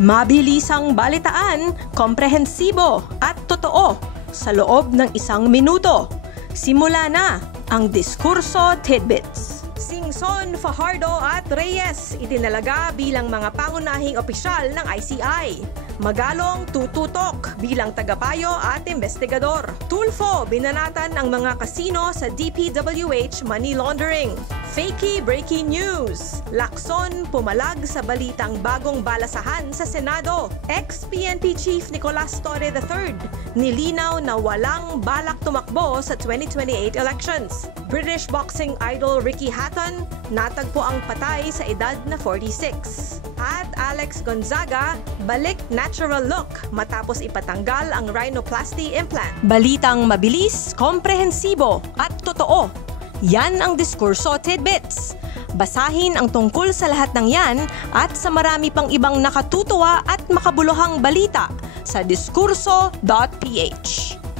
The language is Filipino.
Mabilisang balitaan, komprehensibo at totoo sa loob ng 1 minuto. Simula na ang Diskurso Tidbits. Singson, Fajardo at Reyes itinalaga bilang mga pangunahing opisyal ng ICI. Magalong tututok bilang tagapayo at investigador. Tulfo binanatan ang mga kasino sa DPWH money laundering. Fakey breaking news. Lacson pumalag sa balitang bagong balasahan sa Senado. Ex-PNP Chief Nicolas Torre III nilinaw na walang balak tumakbo sa 2028 elections. British boxing idol Ricky Hatton natagpo ang patay sa edad na 46. At Alex Gonzaga balik natural look matapos ipatanggal ang rhinoplasty implant. Balitang mabilis, komprehensibo at totoo. Yan ang Diskurso Tidbits. Basahin ang tungkol sa lahat ng yan at sa marami pang ibang nakatutuwa at makabuluhang balita sa diskurso.ph.